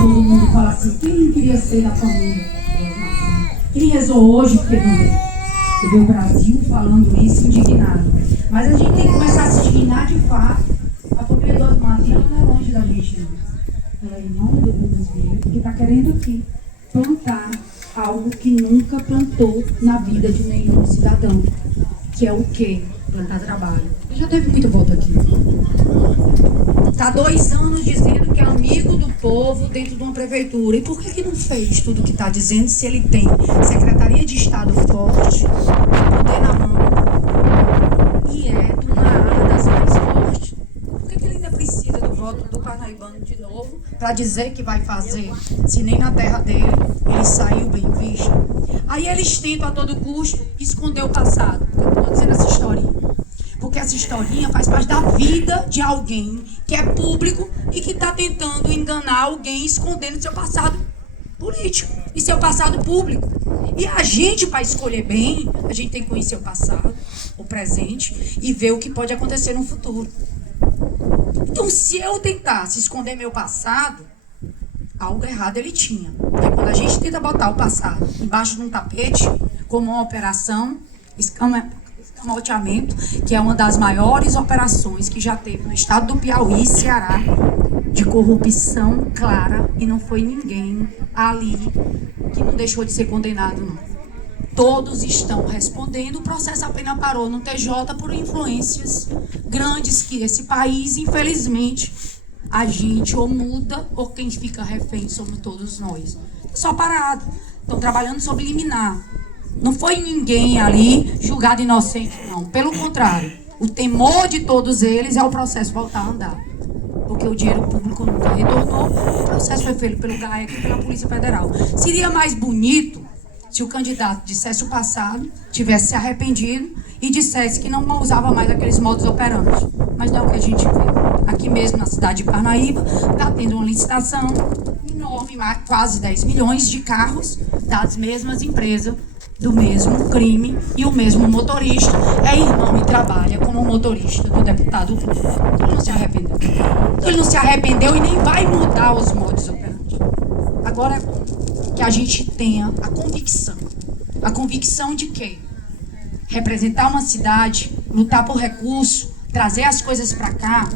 todo mundo fala assim, quem não queria ser da família? Quem rezou hoje porque não é? Você vê o Brasil falando isso indignado. Mas a gente tem que começar a se indignar de fato. A família do Osmarzinho não é longe da gente, não. Ela é irmão do Rubens Vieira, porque está querendo aqui plantar algo que nunca plantou na vida de nenhum cidadão. Que é o quê? Plantar trabalho. Já teve muito voto aqui. Está 2 anos dizendo que é amigo do povo dentro de uma prefeitura. E por que não fez tudo o que está dizendo se ele tem Secretaria de Estado forte, poder na mão e é de uma área das mais fortes? Por que ele ainda precisa do voto do parnaibano de novo para dizer que vai fazer, se nem na terra dele ele saiu bem visto? Aí eles tentam a todo custo esconder o passado. Eu estou dizendo essa historinha porque essa historinha faz parte da vida de alguém que é público e que está tentando enganar alguém escondendo seu passado político e seu passado público. E a gente, para escolher bem, a gente tem que conhecer o passado, o presente e ver o que pode acontecer no futuro. Então, se eu tentasse esconder meu passado, algo errado ele tinha. Porque quando a gente tenta botar o passado embaixo de um tapete, como uma operação escamoteamento, que é uma das maiores operações que já teve no estado do Piauí e Ceará, de corrupção clara, e não foi ninguém ali que não deixou de ser condenado, não. Todos estão respondendo, o processo apenas parou no TJ por influências grandes que esse país, infelizmente, a gente ou muda ou quem fica refém somos todos nós. Só parado. Estão trabalhando sob liminar. Não foi ninguém ali julgado inocente, não. Pelo contrário, o temor de todos eles é o processo voltar a andar. Porque o dinheiro público nunca retornou, o processo foi feito pelo GAEC e pela Polícia Federal. Seria mais bonito se o candidato dissesse o passado, tivesse se arrependido e dissesse que não usava mais aqueles modus operandi. Mas não é o que a gente vê. Aqui mesmo na cidade de Parnaíba, está tendo uma licitação enorme, quase 10 milhões de carros das mesmas empresas, do mesmo crime, e o mesmo motorista é irmão e trabalha como motorista do deputado Lula. Ele não se arrependeu. Ele não se arrependeu e nem vai mudar os modus operandi. Agora é bom que a gente tenha a convicção de que representar uma cidade, lutar por recurso, trazer as coisas para cá,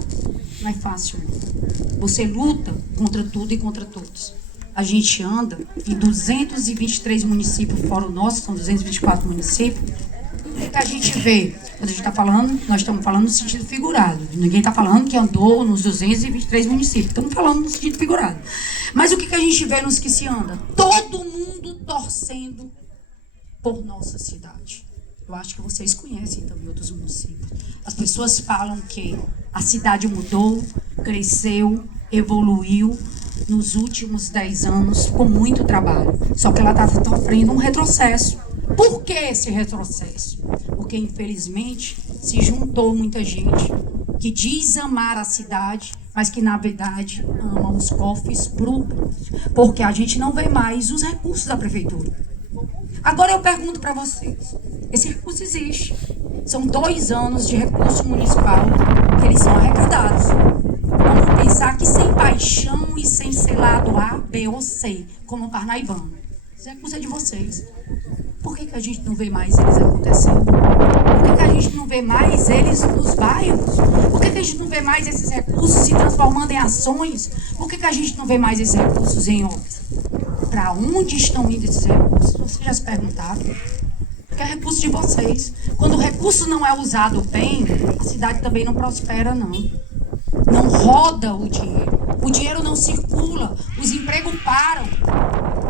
não é fácil. Você luta contra tudo e contra todos. A gente anda em 223 municípios, fora o nosso, são 224 municípios. O que a gente vê? Quando a gente está falando, nós estamos falando no sentido figurado. Ninguém está falando que andou nos 223 municípios. Estamos falando no sentido figurado. Mas o que a gente vê nos que se anda? Todo mundo torcendo por nossa cidade. Eu acho que vocês conhecem também outros municípios. As pessoas falam que a cidade mudou, cresceu, evoluiu nos últimos 10 anos com muito trabalho. Só que ela está sofrendo um retrocesso. Por que esse retrocesso? Porque, infelizmente, se juntou muita gente que diz amar a cidade, mas que, na verdade, ama os cofres públicos. Porque a gente não vê mais os recursos da prefeitura. Agora eu pergunto para vocês, esse recurso existe. São 2 anos de recurso municipal que eles são arrecadados. Vamos pensar que sem paixão e sem ser lado A, B ou C, como parnaibano. Esse recurso é de vocês. Por que a gente não vê mais eles acontecendo? Por que a gente não vê mais eles nos bairros? Por que a gente não vê mais esses recursos se transformando em ações? Por que a gente não vê mais esses recursos em obras? Para onde estão indo esses recursos? Vocês já se perguntaram? Porque é recurso de vocês. Quando o recurso não é usado bem, a cidade também não prospera, não. Não roda o dinheiro. O dinheiro não circula. Os empregos param.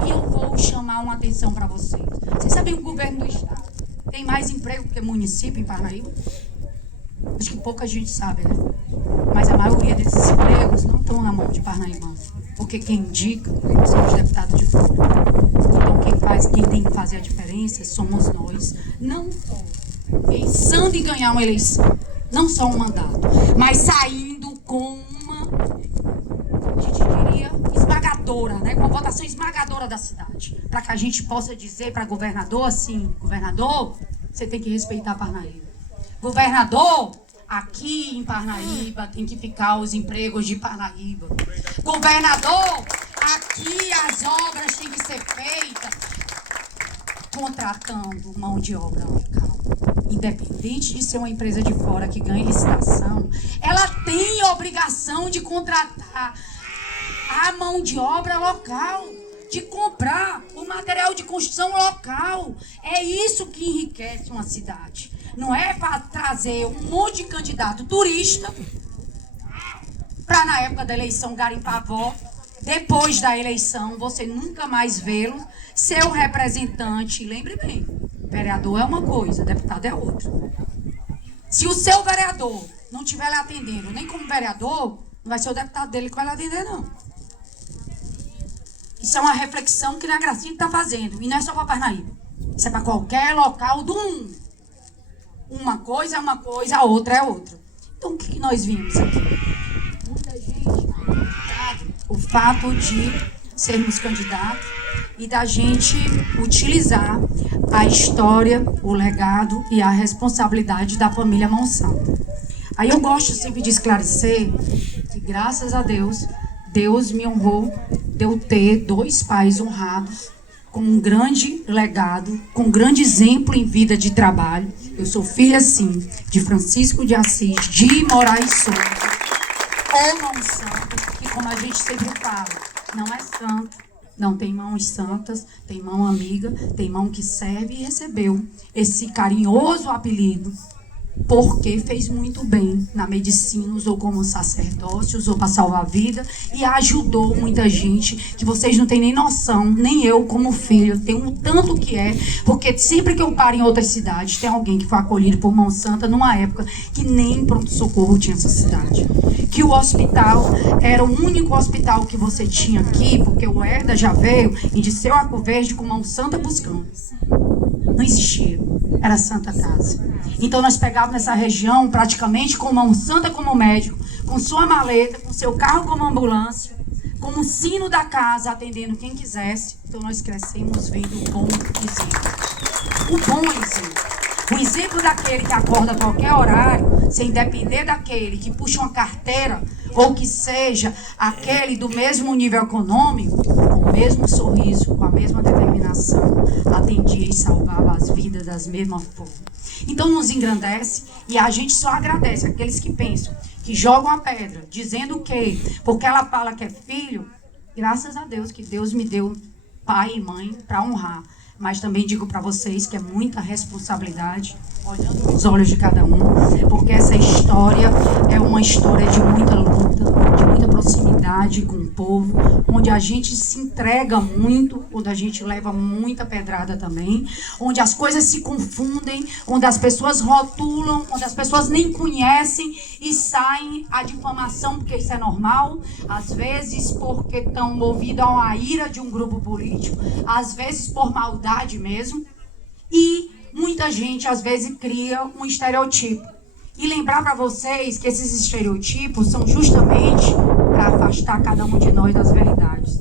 E eu vou chamar uma atenção para vocês. Vocês sabem que o governo do estado tem mais emprego que município em Parnaíba? Acho que pouca gente sabe, né? Mas a maioria desses empregos não estão na mão de parnaibanos. Porque quem indica são os deputados de fora. Então quem tem que fazer a diferença somos nós. Não só pensando em ganhar uma eleição, não só um mandato, mas saindo com uma, a gente diria, esmagadora, né? Com uma votação esmagadora da cidade. Para que a gente possa dizer para governador assim, governador, você tem que respeitar Parnaíba. Governador, aqui em Parnaíba tem que ficar os empregos de Parnaíba. Governador, Aqui as obras têm que ser feitas contratando mão de obra local. Independente de ser uma empresa de fora que ganhe licitação, ela tem obrigação de contratar a mão de obra local, de comprar o material de construção local. É isso que enriquece uma cidade. Não é para trazer um monte de candidato turista para, na época da eleição, garimpar voto. Depois da eleição, você nunca mais vê-lo. Seu representante, lembre bem, vereador é uma coisa, deputado é outra. Se o seu vereador não estiver lhe atendendo, nem como vereador, não vai ser o deputado dele que vai lhe atender, não. Isso é uma reflexão que a Gracinha está fazendo. E não é só para Parnaíba. Isso é para qualquer local do mundo. Uma coisa é uma coisa, a outra é outra. Então, o que nós vimos aqui? Muita gente sabe o fato de sermos candidatos e da gente utilizar a história, o legado e a responsabilidade da família Monsanto. Aí eu gosto sempre de esclarecer que, graças a Deus, Deus me honrou de eu ter 2 pais honrados, com um grande legado, com um grande exemplo em vida de trabalho. Eu sou filha, sim, de Francisco de Assis, de Moraes Souza, ou Monsanto, que, como a gente sempre fala, não é santo, não tem mãos santas, tem mão amiga, tem mão que serve, e recebeu esse carinhoso apelido porque fez muito bem na medicina, usou como sacerdócio, usou para salvar a vida e ajudou muita gente que vocês não têm nem noção, nem eu como filho, tenho um tanto que é, porque sempre que eu paro em outras cidades, tem alguém que foi acolhido por Mão Santa numa época que nem pronto-socorro tinha essa cidade. Que o hospital era o único hospital que você tinha aqui, porque o Herda já veio em Disseu Arco Verde com Mão Santa buscando. Não existia, era Santa Casa. Então nós pegávamos nessa região praticamente com Mão Santa como médico, com sua maleta, com seu carro como ambulância, com o sino da casa atendendo quem quisesse. Então nós crescemos vendo o bom exemplo. O bom exemplo. O exemplo daquele que acorda a qualquer horário, sem depender daquele que puxa uma carteira, ou que seja aquele do mesmo nível econômico, com o mesmo sorriso, com a mesma determinação, atendia e salvava as vidas das mesmas formas. Então nos engrandece e a gente só agradece aqueles que pensam, que jogam a pedra, dizendo que, porque ela fala que é filho, graças a Deus que Deus me deu pai e mãe para honrar. Mas também digo para vocês que é muita responsabilidade, olhando nos olhos de cada um, porque essa história é uma história de muita luta, de muita proximidade com o povo, onde a gente se entrega muito, onde a gente leva muita pedrada também, onde as coisas se confundem, onde as pessoas rotulam, onde as pessoas nem conhecem e saem a difamação, porque isso é normal, às vezes porque estão movidos a uma ira de um grupo político, às vezes por maldade mesmo, e muita gente, às vezes, cria um estereotipo. E lembrar para vocês que esses estereotipos são justamente para afastar cada um de nós das verdades.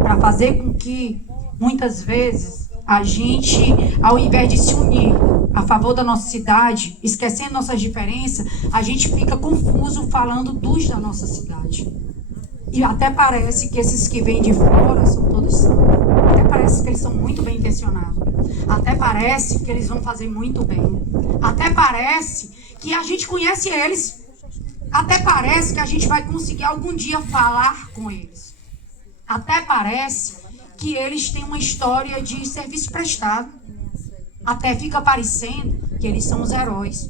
Para fazer com que, muitas vezes, a gente, ao invés de se unir a favor da nossa cidade, esquecendo nossas diferenças, a gente fica confuso falando dos da nossa cidade. E até parece que esses que vêm de fora são todos santos. Até parece que eles são muito bem intencionados. Até parece que eles vão fazer muito bem. Até parece que a gente conhece eles. Até parece que a gente vai conseguir algum dia falar com eles. Até parece que eles têm uma história de serviço prestado. Até fica parecendo que eles são os heróis.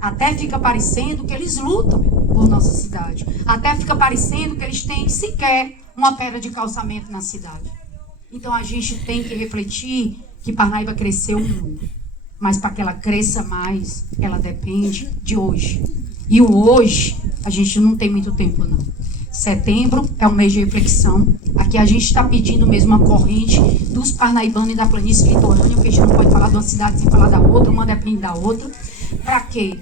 Até fica parecendo que eles lutam por nossa cidade. Até fica parecendo que eles têm sequer uma pedra de calçamento na cidade. Então a gente tem que refletir que Parnaíba cresceu muito. Mas para que ela cresça mais, ela depende de hoje. E o hoje, a gente não tem muito tempo, não. Setembro é um mês de reflexão. Aqui a gente está pedindo mesmo uma corrente dos parnaibanos e da planície litorânea, porque a gente não pode falar de uma cidade sem falar da outra, uma depende da outra. Para quê?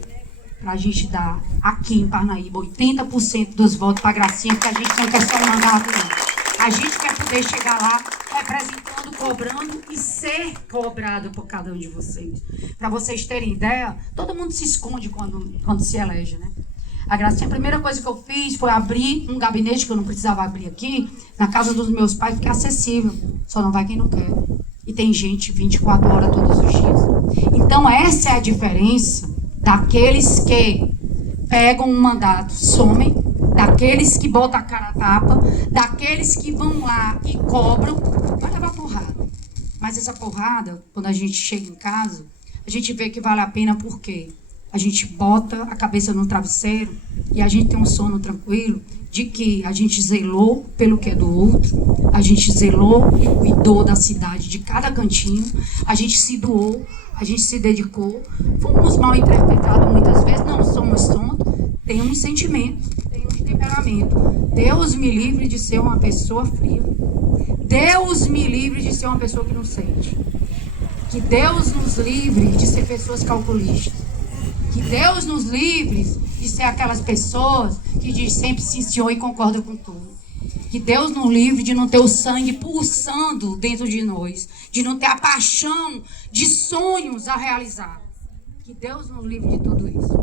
Para a gente dar aqui em Parnaíba 80% dos votos para a Gracinha, porque a gente não quer só um mandato, não. A gente quer poder chegar lá representando, cobrando e ser cobrado por cada um de vocês. Para vocês terem ideia, todo mundo se esconde quando se elege, né? A Gracinha, a primeira coisa que eu fiz foi abrir um gabinete que eu não precisava abrir aqui, na casa dos meus pais, porque é acessível. Só não vai quem não quer. E tem gente 24 horas todos os dias. Então, essa é a diferença daqueles que pegam um mandato, somem, daqueles que botam a cara a tapa, daqueles que vão lá e cobram, vai levar porrada. Mas essa porrada, quando a gente chega em casa, a gente vê que vale a pena porque a gente bota a cabeça no travesseiro e a gente tem um sono tranquilo de que a gente zelou pelo que é do outro, a gente zelou e cuidou da cidade, de cada cantinho, a gente se doou, a gente se dedicou, fomos mal interpretados muitas vezes, não somos tontos, temos sentimento, temos temperamento. Deus me livre de ser uma pessoa fria. Deus me livre de ser uma pessoa que não sente. Que Deus nos livre de ser pessoas calculistas. Que Deus nos livre de ser aquelas pessoas que diz sempre sim, senhor e concorda com tudo. Que Deus nos livre de não ter o sangue pulsando dentro de nós. De não ter a paixão de sonhos a realizar. Que Deus nos livre de tudo isso.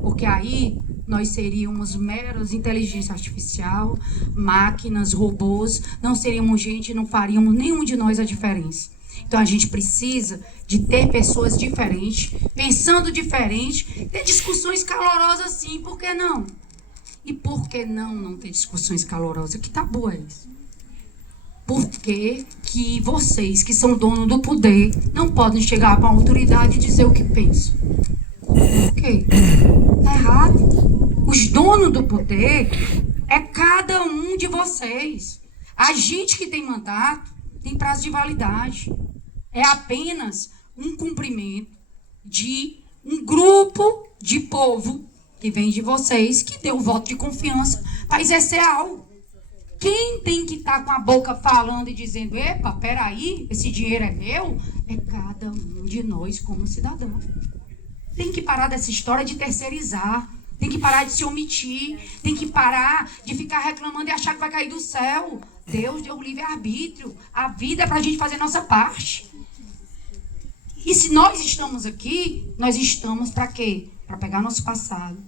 Porque aí nós seríamos meros inteligência artificial, máquinas, robôs. Não seríamos gente, não faríamos nenhum de nós a diferença. Então a gente precisa de ter pessoas diferentes, pensando diferente, ter discussões calorosas sim, por que não? E por que não ter discussões calorosas? Que tabu é isso? Por que que vocês, que são donos do poder, não podem chegar para a autoridade e dizer o que pensam? Por quê? Tá errado. Os donos do poder é cada um de vocês. A gente que tem mandato tem prazo de validade. É apenas um cumprimento de um grupo de povo que vem de vocês, que deu o voto de confiança para exercer algo. Quem tem que estar com a boca falando e dizendo, epa, peraí, esse dinheiro é meu, é cada um de nós como cidadão. Tem que parar dessa história de terceirizar, tem que parar de se omitir, tem que parar de ficar reclamando e achar que vai cair do céu. Deus deu o livre-arbítrio, a vida é para a gente fazer nossa parte. E se nós estamos aqui, nós estamos para quê? Para pegar nosso passado,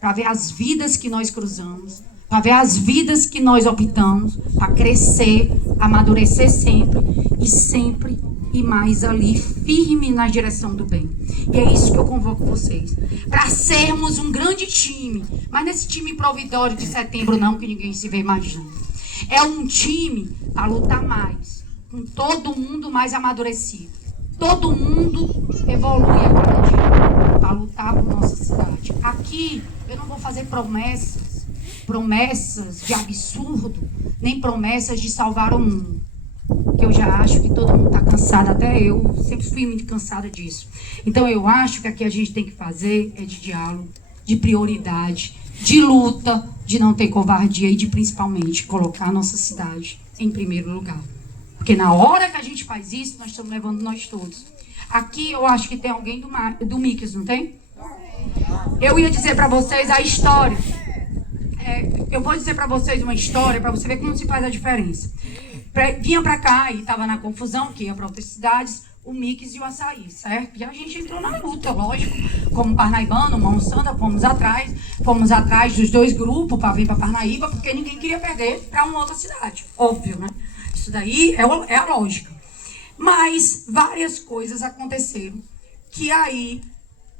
para ver as vidas que nós cruzamos, para ver as vidas que nós optamos, para crescer, amadurecer sempre e mais ali, firme na direção do bem. E é isso que eu convoco vocês, para sermos um grande time, mas nesse time provisório de setembro não, que ninguém se vê imaginando. É um time para lutar mais, com todo mundo mais amadurecido. Todo mundo evolui a cada dia para lutar por nossa cidade. Aqui eu não vou fazer promessas de absurdo, nem promessas de salvar o mundo. Que eu já acho que todo mundo está cansado, até eu sempre fui muito cansada disso. Então eu acho que aqui a gente tem que fazer é de diálogo, de prioridade, de luta, de não ter covardia e de principalmente colocar a nossa cidade em primeiro lugar. Porque na hora que a gente faz isso, nós estamos levando nós todos. Aqui eu acho que tem alguém do Mickey, não tem? Eu ia dizer para vocês a história. Eu vou dizer para vocês uma história, para você ver como se faz a diferença. Vinha para cá e estava na confusão, que ia para outras cidades, o Mickey e o Açaí, certo? E a gente entrou na luta, lógico. Como parnaibano, Mão Santa, fomos atrás dos dois grupos para vir para Parnaíba, porque ninguém queria perder para uma outra cidade. Óbvio, né? Isso daí é a lógica. Mas várias coisas aconteceram que aí,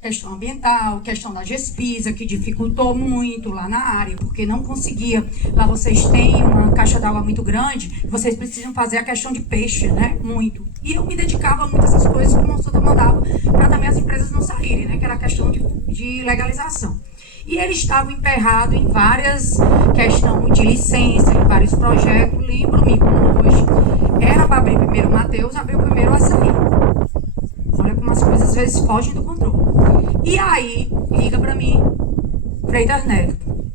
questão ambiental, questão da GESPISA, que dificultou muito lá na área, porque não conseguia. Lá vocês têm uma caixa d'água muito grande, e vocês precisam fazer a questão de peixe, né? Muito. E eu me dedicava muito a essas coisas que o Monsanto mandava, para também as empresas não saírem, né? Que era a questão de legalização. E ele estava emperrado em várias questões de licença, em vários projetos. Lembro-me como hoje. Era para abrir primeiro o Mateus, abriu primeiro o Açaí. Olha como as coisas às vezes fogem do controle. E aí, liga para mim, Freitas Neto.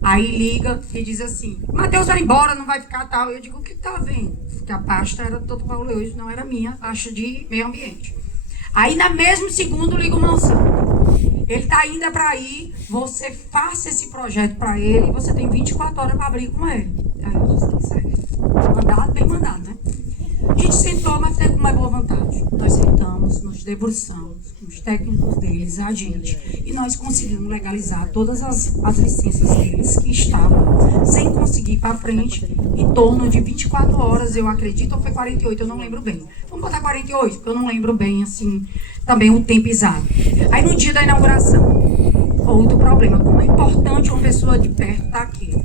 Aí liga e diz assim, Mateus vai embora, não vai ficar tal. Eu digo, o que tá vendo? Porque a pasta era do Dr. Paulo Leões, não era minha, pasta de meio ambiente. Aí, na mesmo segundo, liga o Monsanto. Ele está ainda para ir, você faça esse projeto para ele e você tem 24 horas para abrir com ele. Aí eu disse, tá certo. Mandado, bem mandado, né? A gente sentou, mas com uma boa vontade. Nós sentamos, nos debruçamos, com os técnicos deles, a gente, e nós conseguimos legalizar todas as licenças deles que estavam sem conseguir ir para frente, em torno de 24 horas, eu acredito, ou foi 48, eu não lembro bem. Vamos botar 48, porque eu não lembro bem, assim, também o tempo exato. Aí no dia da inauguração, outro problema, como é importante uma pessoa de perto estar aqui.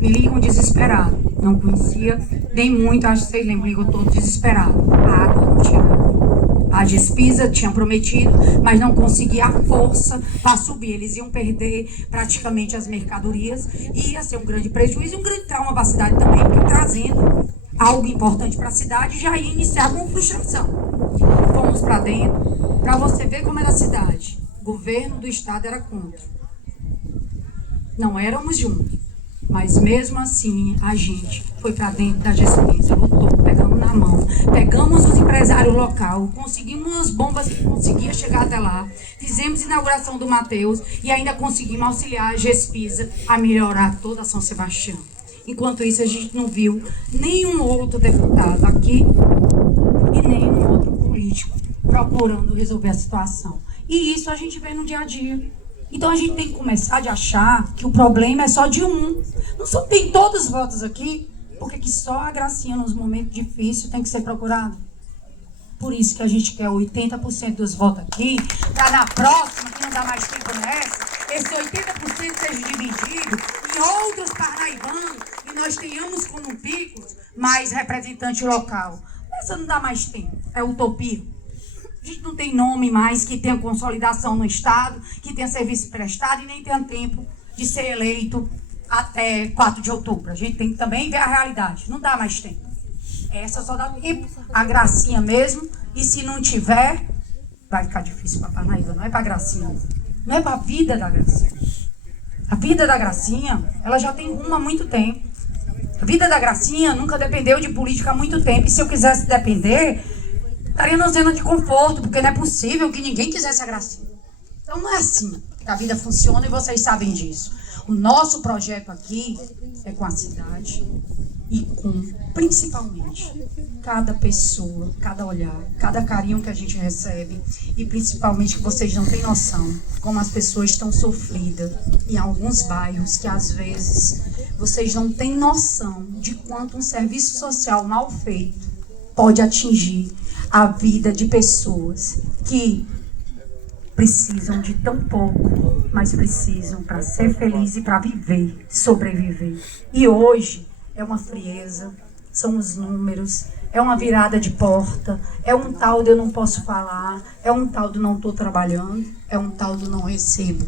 Me ligam desesperado, não conhecia nem muito, acho que vocês lembram, ligam todos desesperados. A água não tinha. A despesa tinha prometido, mas não conseguia a força para subir. Eles iam perder praticamente as mercadorias e ia ser um grande prejuízo e um grande trauma para a cidade também, porque trazendo algo importante para a cidade já ia iniciar com frustração. Fomos para dentro, para você ver como era a cidade. O governo do estado era contra. Não éramos juntos, mas mesmo assim a gente foi para dentro da Gespisa, lutou, pegamos na mão, pegamos os empresários local, conseguimos as bombas que conseguia chegar até lá, fizemos a inauguração do Mateus e ainda conseguimos auxiliar a Gespisa a melhorar toda a São Sebastião. Enquanto isso, a gente não viu nenhum outro deputado aqui e nenhum outro político procurando resolver a situação. E isso a gente vê no dia a dia. Então a gente tem que começar de achar que o problema é só de um. Não só tem todos os votos aqui, porque que só a Gracinha nos momentos difíceis tem que ser procurada. Por isso que a gente quer 80% dos votos aqui, para na próxima, que não dá mais tempo nessa, esse 80% seja dividido em outros parnaibanos e nós tenhamos como picos mais representante local. Essa não dá mais tempo, é utopia. A gente não tem nome mais que tenha consolidação no Estado, que tenha serviço prestado e nem tenha tempo de ser eleito até 4 de outubro. A gente tem que também ver a realidade. Não dá mais tempo. Essa só dá tempo. A Gracinha mesmo. E se não tiver, vai ficar difícil para Parnaíba. Não é para a Gracinha. Não é para a vida da Gracinha. A vida da Gracinha, ela já tem rumo há muito tempo. A vida da Gracinha nunca dependeu de política há muito tempo. E se eu quisesse depender, estaria na zona de conforto, porque não é possível que ninguém quisesse a Gracinha. Então não é assim que a vida funciona e vocês sabem disso. O nosso projeto aqui é com a cidade e com, principalmente, cada pessoa, cada olhar, cada carinho que a gente recebe e principalmente que vocês não têm noção como as pessoas estão sofridas em alguns bairros que às vezes vocês não têm noção de quanto um serviço social mal feito pode atingir a vida de pessoas que precisam de tão pouco, mas precisam para ser feliz e para viver, sobreviver. E hoje é uma frieza, são os números, é uma virada de porta, é um tal de eu não posso falar, é um tal de não estou trabalhando, é um tal de não recebo.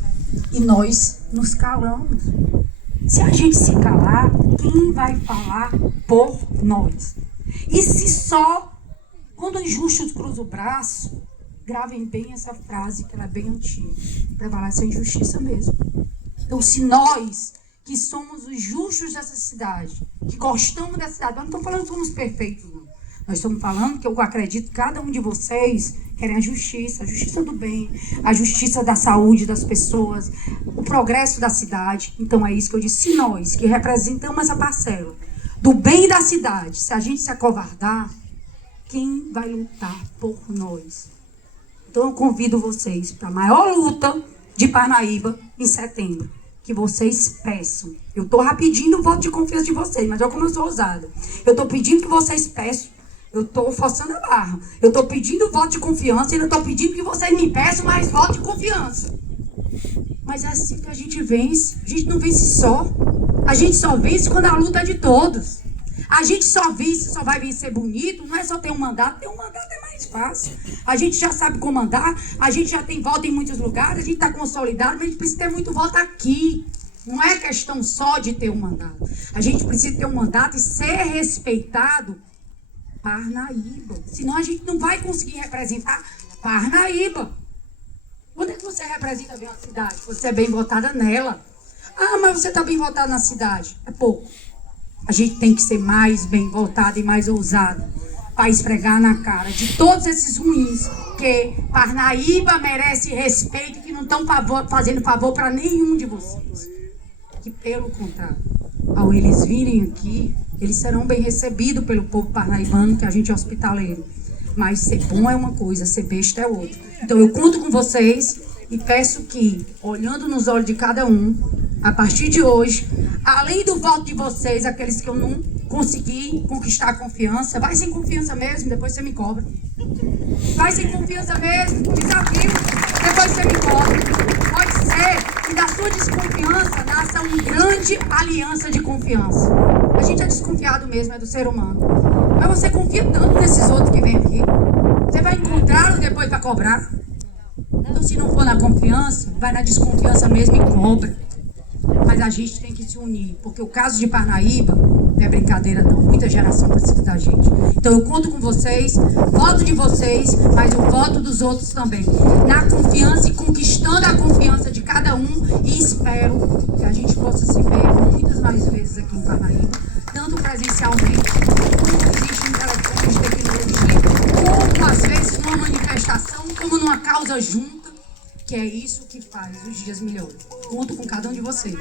E nós nos calamos. Se a gente se calar, quem vai falar por nós? E se só quando os justos cruzam o braço, gravem bem essa frase, que ela é bem antiga. Prevalece a injustiça mesmo. Então, se nós, que somos os justos dessa cidade, que gostamos dessa cidade, nós não estamos falando que somos perfeitos, não. Nós estamos falando que eu acredito que cada um de vocês querem a justiça do bem, a justiça da saúde das pessoas, o progresso da cidade. Então, é isso que eu disse. Se nós, que representamos essa parcela do bem da cidade, se a gente se acovardar, quem vai lutar por nós? Então eu convido vocês para a maior luta de Parnaíba em setembro. Que vocês peçam. Eu estou rapidinho o voto de confiança de vocês, mas olha como eu sou ousada. Eu estou pedindo que vocês peçam. Eu estou forçando a barra. Eu estou pedindo voto de confiança e eu estou pedindo que vocês me peçam mais voto de confiança. Mas é assim que a gente vence. A gente não vence só. A gente só vence quando a luta é de todos. A gente só vence, só vai vencer bonito, não é só ter um mandato. Ter um mandato é mais fácil. A gente já sabe comandar, a gente já tem voto em muitos lugares, a gente está consolidado, mas a gente precisa ter muito voto aqui. Não é questão só de ter um mandato. A gente precisa ter um mandato e ser respeitado Parnaíba. Senão a gente não vai conseguir representar Parnaíba. Quando é que você representa bem a cidade? Você é bem votada nela. Ah, mas você está bem votado na cidade. É pouco. A gente tem que ser mais bem voltado e mais ousado para esfregar na cara de todos esses ruins, que Parnaíba merece respeito e que não estão fazendo favor para nenhum de vocês. Que pelo contrário, ao eles virem aqui, eles serão bem recebidos pelo povo parnaibano, que a gente é hospitaleiro. Mas ser bom é uma coisa, ser besta é outra. Então eu conto com vocês e peço que, olhando nos olhos de cada um, a partir de hoje, além do voto de vocês, aqueles que eu não consegui conquistar a confiança, vai sem confiança mesmo, depois você me cobra. Vai sem confiança mesmo, desafio, depois você me cobra. Pode ser que da sua desconfiança nasça uma grande aliança de confiança. A gente é desconfiado mesmo, é do ser humano. Mas você confia tanto nesses outros que vêm aqui. Você vai encontrá-los depois para cobrar. Então, se não for na confiança, vai na desconfiança mesmo e cobra. Mas a gente tem que se unir, porque o caso de Parnaíba não é brincadeira não, muita geração precisa da gente. Então eu conto com vocês, voto de vocês, mas o voto dos outros também. Na confiança e conquistando a confiança de cada um, e espero que a gente possa se ver muitas mais vezes aqui em Parnaíba, tanto presencialmente, como existe um telefone de tecnologia, como às vezes numa manifestação, como numa causa junta. Que é isso que faz os dias melhores. Conto com cada um de vocês.